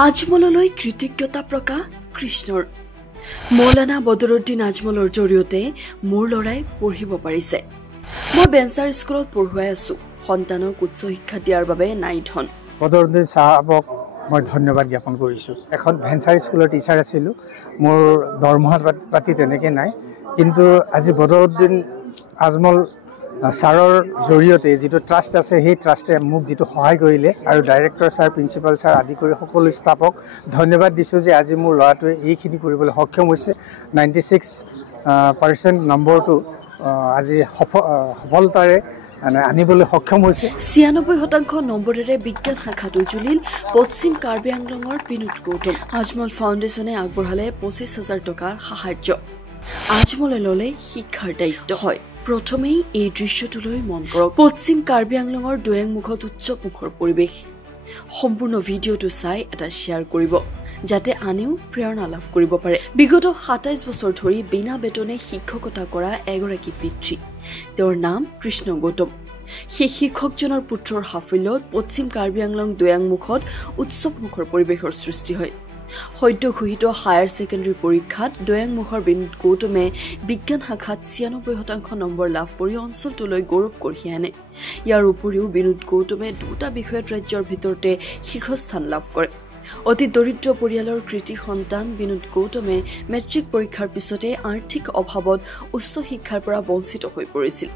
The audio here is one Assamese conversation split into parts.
আজমললৈ কৃতজ্ঞতা প্ৰকাশ কৃষ্ণৰ। মৌলানা বদৰুদ্দিন আজমলৰ জৰিয়তে মোৰ ল'ৰাই পঢ়িব পাৰিছে। মই বেঞ্চাৰ স্কুলত পঢ়ুৱাই আছো। সন্তানক উচ্চ শিক্ষা দিয়াৰ বাবে নাই ধন। বদৰুদ্দিন চাহাবক মই ধন্যবাদ জ্ঞাপন কৰিছোঁ। এখন ভেঞ্চাৰ স্কুলৰ টিচাৰ আছিলোঁ। মোৰ দৰমহা পাতি তেনেকৈ নাই, কিন্তু আজি বদৰুদ্দিন আজমল ছাৰৰ জৰিয়তে যিটো ট্ৰাষ্ট আছে, সেই ট্ৰাষ্টে মোক যিটো সহায় কৰিলে আৰু ডাইৰেক্টৰ ছাৰ, প্ৰিন্সিপাল ছাৰ আদি কৰি সকলো ষ্টাফক ধন্যবাদ দিছোঁ যে আজি মোৰ ল'ৰাটোৱে এইখিনি কৰিবলৈ সক্ষম হৈছে। 96% নম্বৰটো আজি সফলতাৰে আনিবলৈ সক্ষম হৈছে। 96% নম্বৰেৰে বিজ্ঞান শাখাত উজুলিল পশ্চিম কাৰ্বি আংলঙৰ বিনোদ গৌতম। আজমল ফাউণ্ডেশ্যনে আগবঢ়ালে 25,000 টকাৰ সাহায্য। আজমলে ল'লে শিক্ষাৰ দায়িত্ব। হয়, প্ৰথমেই এই দৃশ্যটোলৈ মন কৰক। পশ্চিম কাৰ্বি আংলঙৰ দৈয়াংমুখত উৎসৱমুখৰ পৰিৱেশ। সম্পূৰ্ণ ভিডিঅ'টো চাই এটা শ্বেয়াৰ কৰিব, যাতে আনেও প্ৰেৰণা লাভ কৰিব পাৰে। বিগত 27 বছৰ ধৰি বিনা বেতনে শিক্ষকতা কৰা এগৰাকী পিতৃ। তেওঁৰ নাম কৃষ্ণ গৌতম। সেই শিক্ষকজনৰ পুত্ৰৰ সাফল্যত পশ্চিম কাৰ্বি আংলং দৈয়াংমুখত উৎসৱমুখৰ পৰিৱেশৰ সৃষ্টি হয়। সদ্য ঘোষিত হায়াৰ ছেকেণ্ডেৰী পৰীক্ষাত দৈয়াংমুখৰ বিনোদ গৌতমে বিজ্ঞান শাখাত 96% নম্বৰ লাভ কৰি অঞ্চলটোলৈ গৌৰৱ কঢ়িয়াই আনে। ইয়াৰ উপৰিও বিনোদ গৌতমে 2টা বিষয়ত ৰাজ্যৰ ভিতৰতে শীৰ্ষস্থান লাভ কৰে। অতি দৰিদ্ৰ পৰিয়ালৰ কৃতি সন্তান বিনোদ গৌতমে মেট্ৰিক পৰীক্ষাৰ পিছতে আৰ্থিক অভাৱত উচ্চ শিক্ষাৰ পৰা বঞ্চিত হৈ পৰিছিল।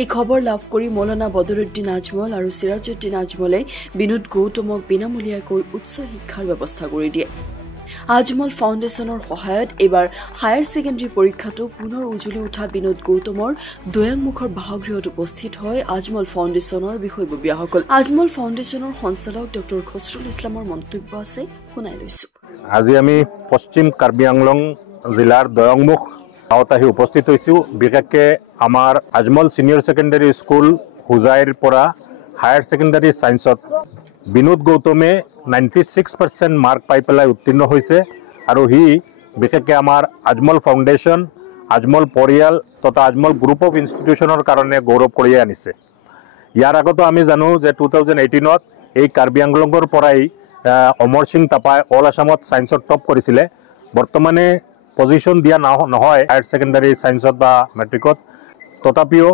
এই খবৰ লাভ কৰি মৌলানা বদৰুদ্দিন আজমল আৰু চিৰাজউদ্দিন আজমলে বিনোদ গৌতমক বিনামূলীয়াকৈ উচ্চ শিক্ষাৰ ব্যৱস্থা কৰি দিয়ে। আজমল ফাউণ্ডেশ্যনৰ সহায়ত এইবাৰ হায়াৰ ছেকেণ্ডেৰী পৰীক্ষাটো পুনৰ উজলি উঠা বিনোদ গৌতমৰ দৈয়াংমুখৰ বাসগৃহত উপস্থিত হয় আজমল ফাউণ্ডেশ্যনৰ বিষয়ববীয়াসকল। আজমল ফাউণ্ডেশ্যনৰ সঞ্চালক ডক্টৰ খছৰুল ইছলামৰ মন্তব্য আছে, শুনাই লৈছো। আজি আমি পশ্চিম কাৰ্বি আংলং জিলাৰ দৈয়াংমুখ গাঁৱত আহি উপস্থিত হৈছোঁ। বিশেষকৈ আমাৰ আজমল ছিনিয়ৰ ছেকেণ্ডেৰী স্কুল হোজাইৰ পৰা হায়াৰ ছেকেণ্ডেৰী ছায়েন্সত বিনোদ গৌতমে 96% মাৰ্ক পাই পেলাই উত্তীৰ্ণ হৈছে আৰু সি বিশেষকৈ আমাৰ আজমল ফাউণ্ডেশ্যন, আজমল পৰিয়াল তথা আজমল গ্ৰুপ অফ ইনষ্টিটিউশ্যনৰ কাৰণে গৌৰৱ কঢ়িয়াই আনিছে। ইয়াৰ আগতো আমি জানো যে 2018ত এই কাৰ্বি আংলঙৰ পৰাই অমৰ সিং তাপাই অল আছামত ছায়েন্সত টপ কৰিছিলে। বৰ্তমানে পজিশ্যন দিয়া নহয় হায়াৰ ছেকেণ্ডেৰী ছায়েন্সত বা মেট্ৰিকত, তথাপিও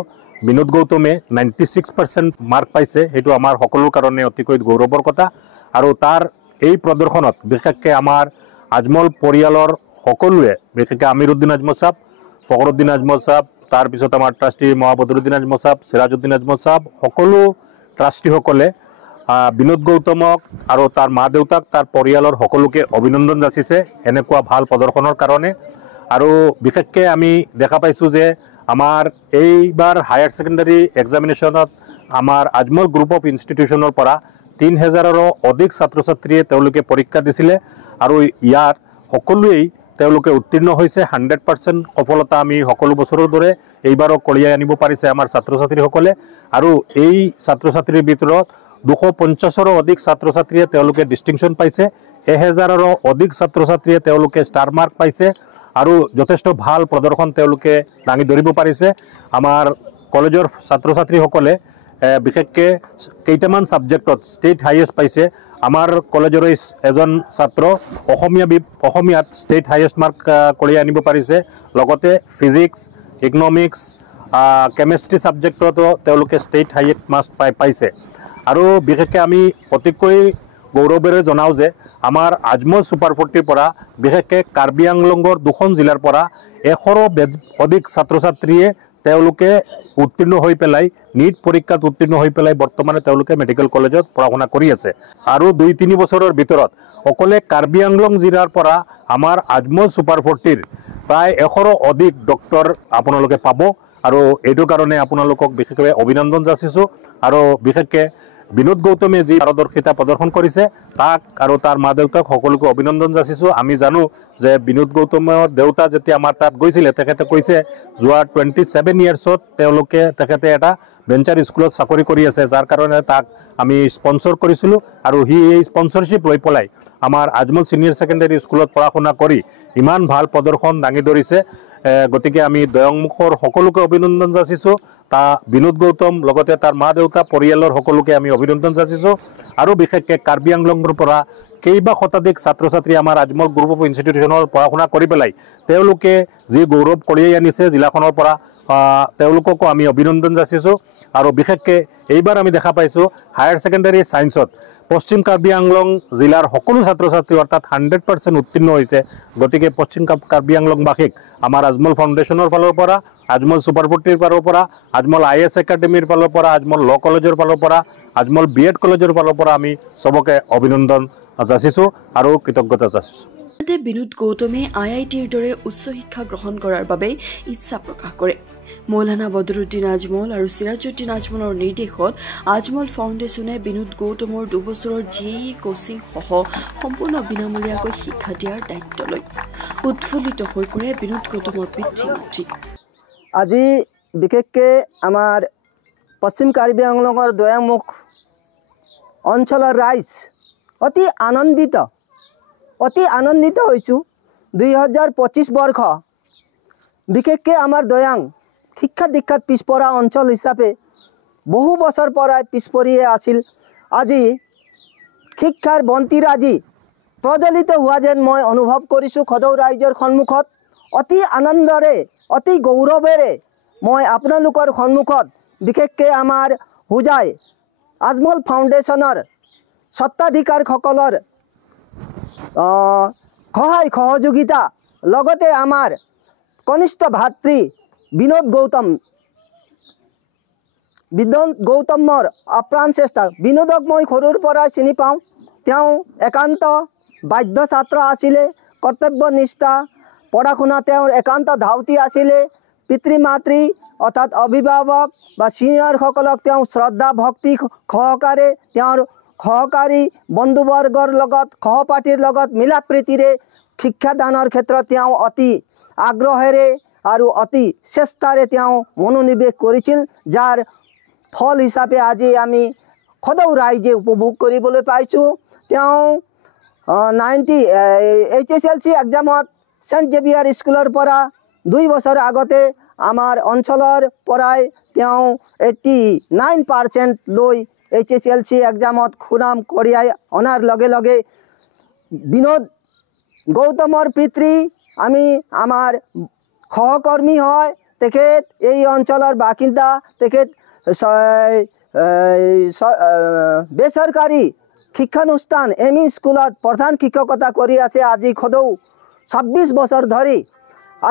বিনোদ গৌতমে 96% মাৰ্ক পাইছে। সেইটো আমাৰ সকলোৰ কাৰণে অতিকৈ গৌৰৱৰ কথা। আৰু তাৰ এই প্ৰদৰ্শনত বিশেষকৈ আমাৰ আজমল পৰিয়ালৰ সকলোৱে, বিশেষকৈ আমিৰুদ্দিন আজমল চাহাব, ফখৰুদ্দিন আজমল চাহাব, তাৰপিছত আমাৰ ট্ৰাষ্টি বদৰুদ্দিন আজমল চাহাব, চিৰাজউদ্দিন আজমল চাহাব, সকলো ট্ৰাষ্টিসকলে বিনোদ গৌতমক আৰু তাৰ মা দেউতাক, তাৰ পৰিয়ালৰ সকলোকে অভিনন্দন যাচিছে এনেকুৱা ভাল প্ৰদৰ্শনৰ কাৰণে। আৰু বিশেষকৈ আমি দেখা পাইছোঁ যে আমাৰ এইবাৰ হায়াৰ ছেকেণ্ডেৰী এক্সামিনেশ্যনত আমাৰ আজমল গ্ৰুপ অফ ইনষ্টিটিউশ্যনৰ পৰা 3000ৰো অধিক ছাত্ৰ ছাত্ৰীয়ে তেওঁলোকে পৰীক্ষা দিছিলে আৰু ইয়াত সকলোৱেই তেওঁলোকে উত্তীৰ্ণ হৈছে। 100% সফলতা আমি সকলো বছৰৰ দৰে এইবাৰো কঢ়িয়াই আনিব পাৰিছে আমাৰ ছাত্ৰ ছাত্ৰীসকলে। আৰু এই ছাত্ৰ ছাত্ৰীৰ ভিতৰত 250ৰো অধিক ছাত্ৰ ছাত্ৰীয়ে তেওঁলোকে ডিষ্টিংশ্যন পাইছে। 1000ৰো অধিক ছাত্ৰ ছাত্ৰীয়ে তেওঁলোকে ষ্টাৰ মাৰ্ক পাইছে আৰু যথেষ্ট ভাল প্ৰদৰ্শন তেওঁলোকে দাঙি ধৰিব পাৰিছে। আমাৰ কলেজৰ ছাত্ৰ ছাত্ৰীসকলে বিশেষকৈ কেইটামান ছাবজেক্টত ষ্টেট হাইয়েষ্ট পাইছে। আমাৰ কলেজৰে এজন ছাত্ৰ অসমীয়াত ষ্টেট হাইয়েষ্ট মাৰ্ক কঢ়িয়াই আনিব পাৰিছে। লগতে ফিজিক্স, ইকনমিক্স, কেমেষ্ট্ৰি ছাবজেক্টতো তেওঁলোকে ষ্টেট হাইয়েষ্ট মাৰ্ক পাইছে। আৰু বিশেষকৈ আমি অতিকৈ গৌৰৱেৰে জনাওঁ যে আমাৰ আজমল ছুপাৰ 40ৰ পৰা বিশেষকৈ কাৰ্বি আংলঙৰ 2খন জিলাৰ পৰা 100ৰো অধিক ছাত্ৰ ছাত্ৰীয়ে তেওঁলোকে উত্তীৰ্ণ হৈ পেলাই নীট পৰীক্ষাত উত্তীৰ্ণ হৈ পেলাই বৰ্তমানে তেওঁলোকে মেডিকেল কলেজত পঢ়া শুনা কৰি আছে। আৰু 2-3 বছৰৰ ভিতৰত অকলে কাৰ্বি আংলং জিলাৰ পৰা আমাৰ আজমল ছুপাৰ 40ৰ প্ৰায় 100ৰো অধিক ডক্টৰ আপোনালোকে পাব। আৰু এইটোৰ কাৰণে আপোনালোকক বিশেষভাৱে অভিনন্দন যাচিছোঁ। আৰু বিশেষকৈ বিনোদ গৌতমে যি পাৰদৰ্শিতা প্ৰদৰ্শন কৰিছে তাক আৰু তাৰ মা দেউতাক সকলোকে অভিনন্দন যাচিছোঁ। আমি জানো যে বিনোদ গৌতমৰ দেউতা যেতিয়া আমাৰ তাত গৈছিলে, তেখেতে কৈছে যোৱা 27 ইয়াৰ্ছত তেখেতে এটা ভেঞ্চাৰ স্কুলত চাকৰি কৰি আছে, যাৰ কাৰণে তাক আমি স্পন্সৰ কৰিছিলোঁ। আৰু সি এই স্পন্সৰশ্বিপ লৈ পেলাই আমাৰ আজমল ছিনিয়ৰ ছেকেণ্ডেৰী স্কুলত পঢ়া শুনা কৰি ইমান ভাল প্ৰদৰ্শন দাঙি ধৰিছে। গতিকে আমি দৈয়াংমুখৰ সকলোকে অভিনন্দন যাচিছোঁ। তা বিনোদ গৌতম লগতে তাৰ মা দেউতা পৰিয়ালৰ সকলোকে আমি অভিনন্দন যাচিছোঁ। আৰু বিশেষকৈ কাৰ্বি আংলঙৰ পৰা কেইবা শতাধিক ছাত্ৰ ছাত্ৰী আমাৰ আজমল গ্ৰুপ অফ ইনষ্টিটিউশ্যনৰ পঢ়া শুনা কৰি পেলাই তেওঁলোকে যি গৌৰৱ কঢ়িয়াই আনিছে জিলাখনৰ পৰা তেওঁলোককো আমি অভিনন্দন যাচিছোঁ। আৰু বিশেষকৈ এইবাৰ আমি দেখা পাইছোঁ হায়াৰ ছেকেণ্ডাৰী ছায়েন্সত পশ্চিম কাৰ্বি আংলং জিলাৰ সকলো ছাত্ৰ ছাত্ৰী অৰ্থাৎ 100% উত্তীৰ্ণ হৈছে। গতিকে পশ্চিম কাৰ্বি আংলংবাসীক আমাৰ আজমল ফাউণ্ডেশ্যনৰ ফালৰ পৰা, আজমল ছুপাৰ ফৰ্টিৰ ফালৰ পৰা, আজমল IAS একাডেমীৰ ফালৰ পৰা, আজমল ল কলেজৰ ফালৰ পৰা, আজমল BEd কলেজৰ ফালৰ পৰা আমি চবকে অভিনন্দন যাচিছোঁ আৰু কৃতজ্ঞতা যাচিছোঁ। বিনোদ গৌতমে IITৰ দৰে উচ্চ শিক্ষা গ্ৰহণ কৰাৰ বাবে ইচ্ছা প্ৰকাশ কৰে। মৌলানা বদৰুদ্দিন আজমল আৰু চিৰাজউদ্দিন আজমলৰ নিৰ্দেশত আজমল ফাউণ্ডেশ্যনে বিনোদ গৌতমৰ 2 বছৰৰ JEE কোচিং সহ সম্পূৰ্ণ বিনামূলীয়াকৈ শিক্ষা দিয়াৰ দায়িত্ব লয়। উৎফুল্লিত হৈ পৰে বিনোদ গৌতমৰ পিতৃ মাতৃ। আজি বিশেষকৈ আমাৰ পশ্চিম কাৰ্বি আংলঙৰ দয়ামুখ অঞ্চলৰ ৰাইজ অতি আনন্দিত হৈছোঁ। 2025 বৰ্ষ বিশেষকৈ আমাৰ দয়াং শিক্ষা দীক্ষাত পিছপৰা অঞ্চল হিচাপে বহু বছৰ পৰাই পিছপৰিয়ে আছিল। আজি শিক্ষাৰ বন্তিৰাজি প্ৰজ্বলিত হোৱা যেন মই অনুভৱ কৰিছোঁ। খদৌ ৰাইজৰ সন্মুখত অতি আনন্দৰে অতি গৌৰৱেৰে মই আপোনালোকৰ সন্মুখত বিশেষকৈ আমাৰ হোজাই আজমল ফাউণ্ডেশ্যনৰ স্বত্বাধিকাৰসকলৰ সহায় সহযোগিতা লগতে আমাৰ কনিষ্ঠ ভাতৃ বিনোদ গৌতমৰ আপ্ৰাণ চেষ্টা। বিনোদক মই সৰুৰ পৰাই চিনি পাওঁ। তেওঁ একান্ত বাধ্য ছাত্ৰ আছিলে, কৰ্তব্যনিষ্ঠা, পঢ়া শুনা তেওঁৰ একান্ত ধাউতি আছিলে। পিতৃ মাতৃ অৰ্থাৎ অভিভাৱক বা ছিনিয়ৰসকলক তেওঁ শ্ৰদ্ধা ভক্তি সহকাৰে তেওঁৰ সহকাৰী বন্ধুবৰ্গৰ লগত সহপাঠীৰ লগত মিলা প্ৰীতিৰে শিক্ষাদানৰ ক্ষেত্ৰত তেওঁ অতি আগ্ৰহেৰে আৰু অতি চেষ্টাৰে তেওঁ মনোনিৱেশ কৰিছিল, যাৰ ফল হিচাপে আজি আমি খদৌ ৰাইজে উপভোগ কৰিবলৈ পাইছোঁ। তেওঁ HSLC এক্সামত ছেণ্ট জেভিয়াৰ স্কুলৰ পৰা 2 বছৰ আগতে আমাৰ অঞ্চলৰ পৰাই তেওঁ 89% লৈ HSLC এক্সামত সুনাম কঢ়িয়াই অনাৰ লগে লগে বিনোদ গৌতমৰ পিতৃ আমাৰ সহকৰ্মী হয়। তেখেত এই অঞ্চলৰ বাসিন্দা। তেখেত বেচৰকাৰী শিক্ষানুষ্ঠান ME স্কুলত প্ৰধান শিক্ষকতা কৰি আছে আজি খদৌ 26 বছৰ ধৰি।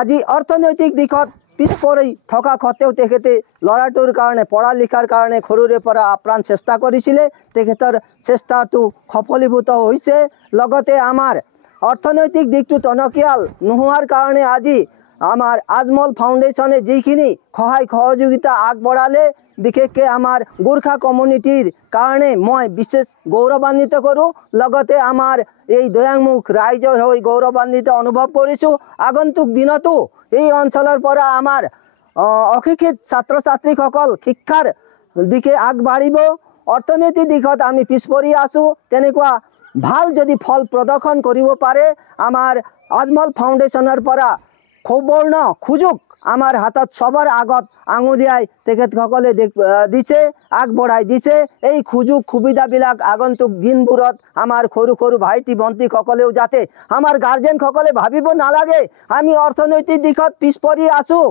আজি অৰ্থনৈতিক দিশত পিছপৰি থকা সত্ত্বেও তেখেতে ল'ৰাটোৰ কাৰণে পঢ়া লিখাৰ কাৰণে সৰুৰে পৰা আপ্ৰাণ চেষ্টা কৰিছিলে। তেখেতৰ চেষ্টাটো সফলীভূত হৈছে। লগতে আমাৰ অৰ্থনৈতিক দিশটো টনকিয়াল নোহোৱাৰ কাৰণে আজি আমাৰ আজমল ফাউণ্ডেশ্যনে যিখিনি সহায় সহযোগিতা আগবঢ়ালে বিশেষকৈ আমাৰ গোৰ্খা কমিউনিটিৰ কাৰণে মই বিশেষ গৌৰৱান্বিত কৰোঁ। লগতে আমাৰ এই দয়াংমুখ ৰাইজৰ হৈ গৌৰৱান্বিত অনুভৱ কৰিছোঁ। আগন্তুক দিনতো এই অঞ্চলৰ পৰা আমাৰ অশিক্ষিত ছাত্ৰ ছাত্ৰীসকল শিক্ষাৰ দিশে আগবাঢ়িব। অৰ্থনৈতিক দিশত আমি পিছপৰি আছোঁ। তেনেকুৱা ভাল যদি ফল প্ৰদৰ্শন কৰিব পাৰে আমাৰ আজমল ফাউণ্ডেশ্যনৰ পৰা সুবৰ্ণ সুযোগ আমাৰ হাতত সবৰ আগত আঙুলিয়াই তেখেতসকলে দিছে, আগবঢ়াই দিছে। এই সুযোগ সুবিধাবিলাক আগন্তুক দিনবোৰত আমাৰ সৰু সৰু ভাইটি ভণ্টিসকলেও যাতে আমাৰ গাৰ্জেনসকলে ভাবিব নালাগে আমি অৰ্থনৈতিক দিশত পিছপৰি আছোঁ।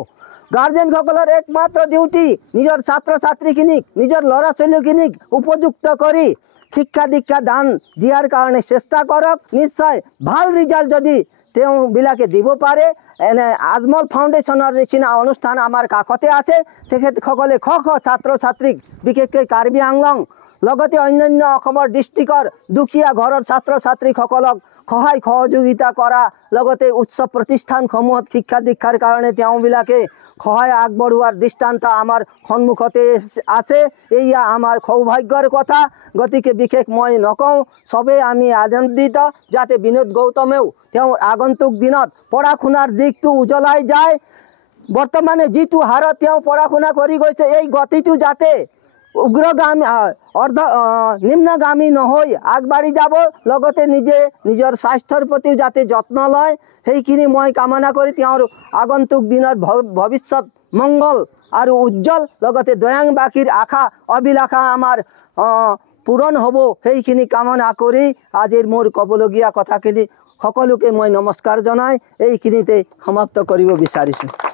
গাৰ্জেনসকলৰ একমাত্ৰ ডিউটি নিজৰ ছাত্ৰ ছাত্ৰীখিনিক নিজৰ ল'ৰা ছোৱালীখিনিক উপযুক্ত কৰি শিক্ষা দীক্ষা দান দিয়াৰ কাৰণে চেষ্টা কৰক। নিশ্চয় ভাল ৰিজাল্ট যদি তেওঁবিলাকে দিব পাৰে। এনে আজমল ফাউণ্ডেশ্যনৰ নিচিনা অনুষ্ঠান আমাৰ কাষতে আছে। তেখেতসকলে শ শ ছাত্ৰ ছাত্ৰীক বিশেষকৈ কাৰ্বি আংলং লগতে অন্যান্য অসমৰ ডিষ্ট্ৰিক্টৰ দুখীয়া ঘৰৰ ছাত্ৰ ছাত্ৰীসকলক সহায় সহযোগিতা কৰা লগতে উচ্চ প্ৰতিষ্ঠানসমূহত শিক্ষা দীক্ষাৰ কাৰণে তেওঁবিলাকে সহায় আগবঢ়োৱাৰ দৃষ্টান্ত আমাৰ সন্মুখতে আছে। এয়া আমাৰ সৌভাগ্যৰ কথা। গতিকে বিশেষ মই নকওঁ, চবেই আমি আনন্দিত যাতে বিনোদ গৌতমেও তেওঁৰ আগন্তুক দিনত পঢ়া শুনাৰ দিশটো উজ্বলাই যায়। বৰ্তমানে যিটো হাৰত তেওঁ পঢ়া শুনা কৰি গৈছে এই গতিটো যাতে উগ্ৰগামী নিম্নগামী নহৈ আগবাঢ়ি যাব। লগতে নিজৰ স্বাস্থ্যৰ প্ৰতিও যাতে যত্ন লয় সেইখিনি মই কামনা কৰি তেওঁৰ আগন্তুক দিনৰ ভৱিষ্যত মংগল আৰু উজ্জ্বল লগতে দয়াংবাসীৰ আশা অভিলাষা আমাৰ পূৰণ হ'ব সেইখিনি কামনা কৰি আজিৰ মোৰ ক'বলগীয়া কথাখিনি সকলোকে মই নমস্কাৰ জনাই এইখিনিতে সমাপ্ত কৰিব বিচাৰিছোঁ।